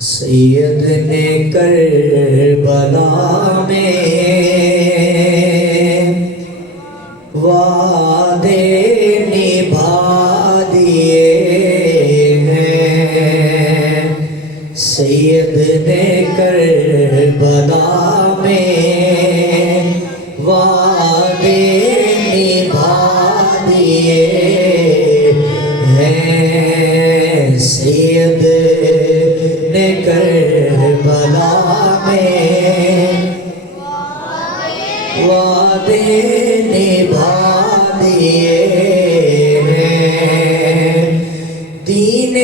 سید نے کربلا میں وعدے نبھا دیے ہیں، سید نے کربلا میں وعدے نبھا دیے ہیں، سید نے کربلا میں وعدے نبھا دیے ہیں، دین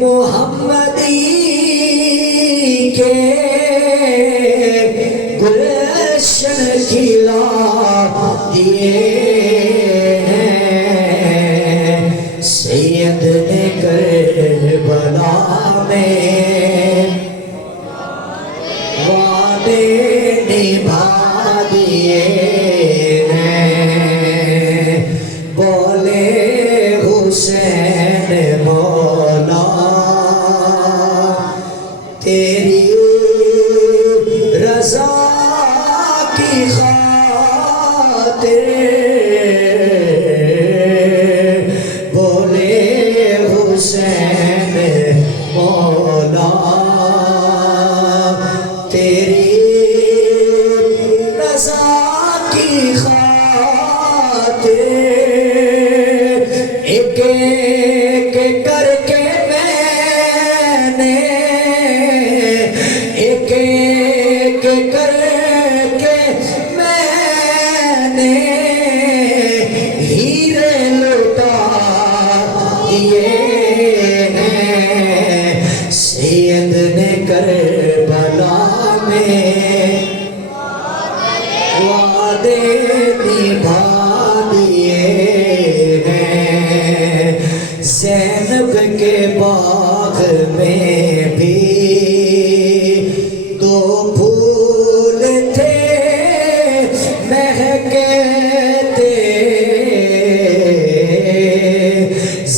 محمدی کے گلشن کھلا دیے ہیں، سید نے کربلا میں وعدے نبھا دیے ہیں، بولے حسین مولا تیری رضا کی خاطر، بولے حسین مولا تیری رضا کی خاطر، ایک ایک کر کے میں نے، ایک ایک کر کے میں نے ہیرے لوٹا دیے ہیں، سید نے کربلا میں وعدے نبھا دیے ہیں، زینب کے باغ میں بھی دو پھول تھے مہکتے،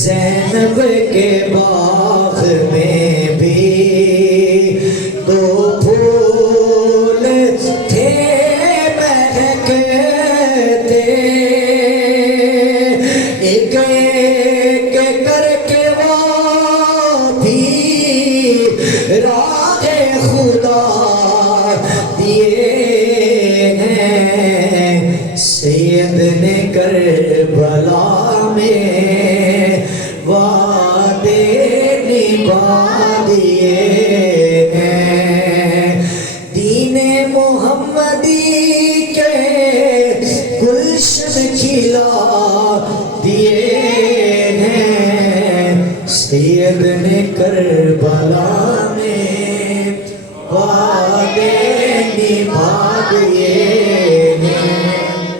زینب کے باغ میں بھی دو پھول تھے مہکتے، ایک ایک کر کے وہ بھی راہ خدا دیے ہیں، سید نے کربلا میں وعدے نبھا دیے ہیں، دین محمدی کے گلشن کھلا دیے ہیں، سید نے کربلا میں وعدے نبھا دیے